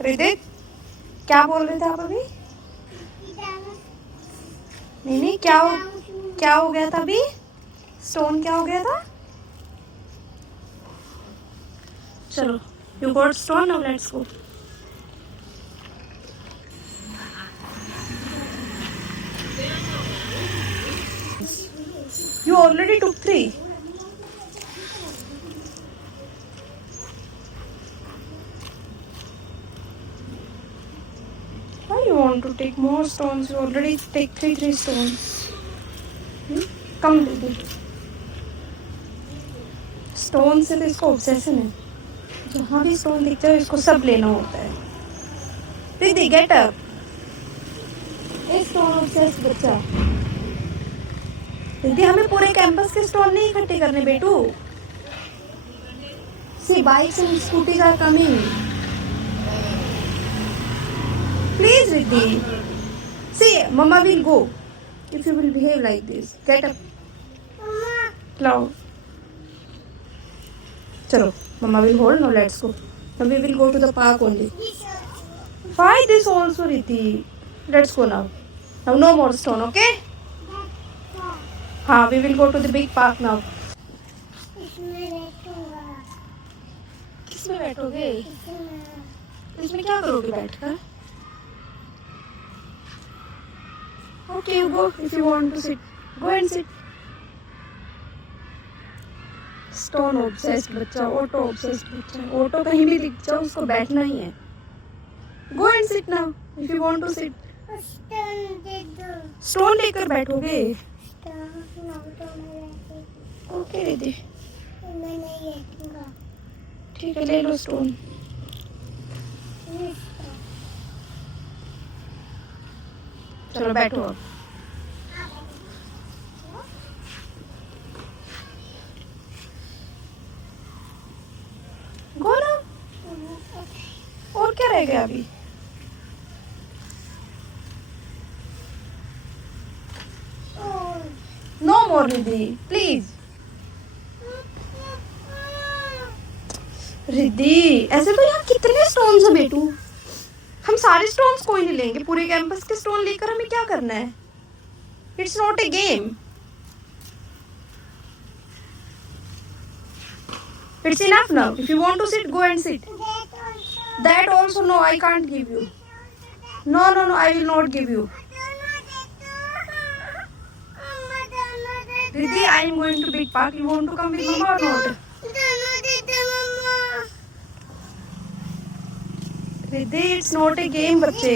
रिदित क्या बोल रहे थे आप अभी? नहीं, क्या हो गया था अभी? स्टोन क्या हो गया था? चलो, you got stone, now let's go. You already took 3. Why you want to take more stones? You already take 3 stones. Come, Didi. Stone से तो इसको ऑब्सेशन है. जहाँ भी स्टोन दिखता है इसको सब लेना होता है. दीदी गेट अप. स्टोन ऑब्सेस्ड बच्चा. दीदी हमें पूरे कैंपस के स्टोन नहीं इकट्ठे करने बेटू. See, bikes and scooters are coming. Please, Riddhi. See, Mama will go if you will behave like this. Get up. Mama. Now. Chalo, Mama will hold. Now let's go. Now we will go to the park only. Why this also, Riddhi? Let's go now. Now no more stone, okay? हाँ, we will go to the big park now. किसमें बैठोगे? इसमें क्या करोगे बैठकर? Okay, you go if you want to sit. Go and sit. Stone obsessed बच्चा, auto obsessed बच्चा. Auto कहीं भी दिख जाओ उसको बैठना ही है. Go and sit now if you want to sit. Stone लेकर बैठोगे? Okay दीदी. ठीक है ले लो स्टोन. चलो बैठो अब. गो ना. और क्या रह गया अभी? No more Riddhi please. Riddhi ऐसे तो यहाँ कितने स्टोन्स हैं बेटू. हम सारे स्टोन्स कोई नहीं लेंगे. पूरे कैंपस के स्टोन लेकर हमें क्या करना है? It's not a game. It's enough now. If you want to sit go and sit. That also no I can't give you. No no no I will not give you. Riddhi, I am going to big park. You want to come with Mama or not? Riddhi, it's not a game, बच्चे.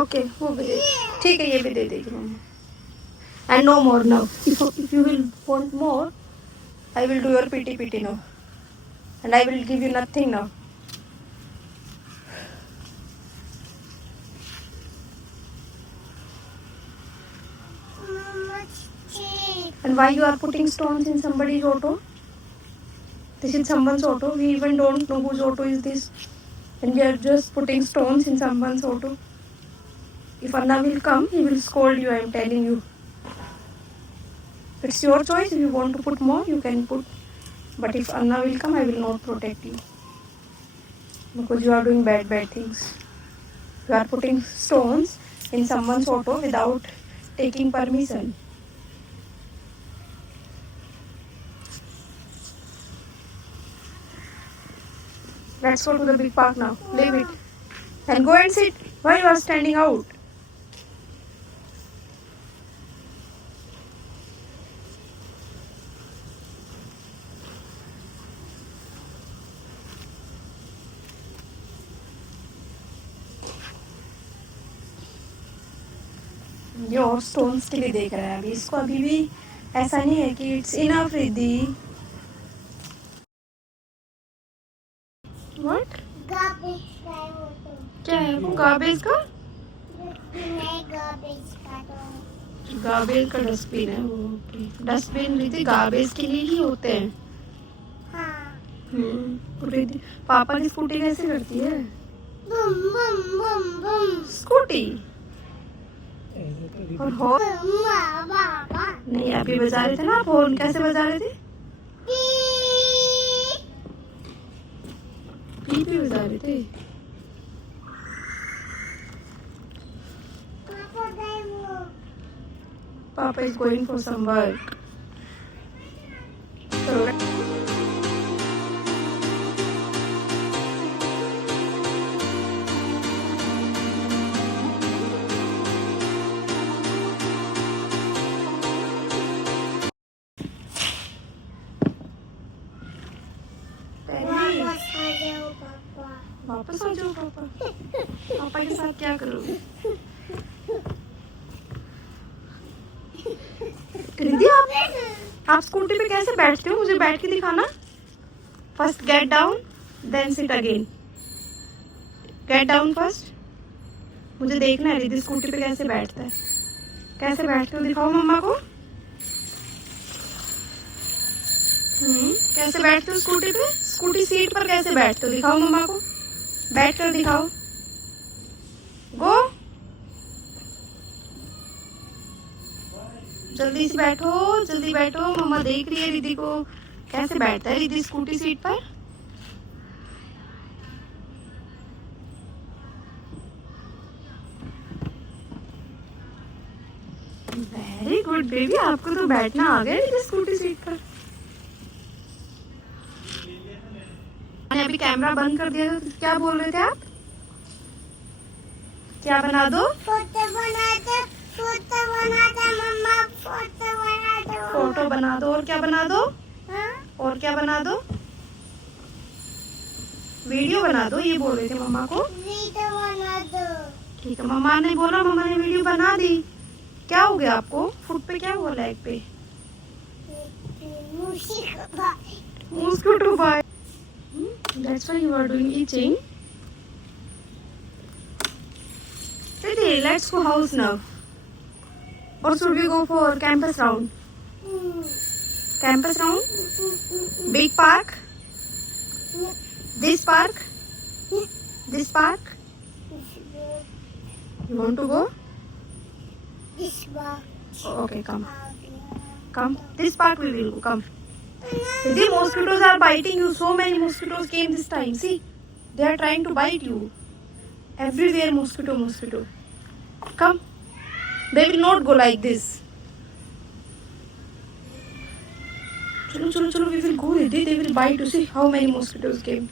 Okay, वो भी दे. ठीक है ये भी दे देगी मम्मा. And no more now. If you will want more, I will do your pity now. And I will give you nothing now. And why you are putting stones in somebody's auto? This is someone's auto. We even don't know whose auto is this. And we are just putting stones in someone's auto. If Anna will come, he will scold you, I am telling you. It's your choice. If you want to put more, you can put. But if Anna will come, I will not protect you. Because you are doing bad things. You are putting stones in someone's auto without taking permission. Let's go to the big park now. Leave it. And go and sit. Why you are standing out? ये और stones के लिए देख रहा है अभी. इसको अभी भी ऐसा नहीं है कि इट्स इनफ रिद्धि. व्हाट? क्या है वो? गार्बेज का? गार्बेज का डस्टबिन है वो. डस्टबिन रिद्धि गार्बेज के लिए ही होते हैं. रिद्धि पापा की स्कूटी कैसे करती है? स्कूटी और हो नहीं, अभी बजा रहे थे ना फोन। कैसे बजा रहे थे? पी पी बजा रहे थे। Papa is going for some work. वापस आ जाओ पापा। पापा के साथ क्या करोगे? रिद्धि, आप स्कूटी पे कैसे बैठते हो? मुझे बैठ के दिखाना। First get down, then sit again. Get down first. मुझे देखना है रिद्धि स्कूटी पे कैसे बैठता है। कैसे बैठते हो दिखाओ मम्मा को। कैसे बैठते हो स्कूटी पे? स्कूटी सीट पर कैसे बैठते हो दिखाओ मम्मा को। बैठ कर दिखाओ। गो, जल्दी से बैठो, जल्दी बैठो। मम्मा देख रही है रिद्धि को कैसे बैठता है रिद्धि स्कूटी सीट पर। वेरी गुड बेबी, आपको तो बैठना आ गया रिद्धि स्कूटी सीट पर। मैंने अभी कैमरा बंद कर दिया। तो क्या बोल रहे थे आप? क्या बना दो? फोटो बना दो, फोटो बना दो मम्मा, फोटो बना दो। फोटो बना दो। और क्या बना दो? और क्या बना दो? वीडियो बना दो, ये बोल रहे थे मम्मा को। वीडियो बना दो। ठीक है, मम्मा ने बोला, मम्मा ने वीडियो बना दी। क्या हो गया आपको? फुट पे क्या हुआ? लेग पे mosquito bite. That's why you are doing eating. Riddhi, let's go house now. Or should we go for campus round? Campus round? Big park? This park? This park? You want to go? This park. Okay, come. Come. This park we will go. Come. The mosquitoes are biting you. So many mosquitoes came this time. See, they are trying to bite you. Everywhere mosquito, mosquito. Come. They will not go like this. Chalo, chalo, chalo. We will go. They will bite you. See how many mosquitoes came.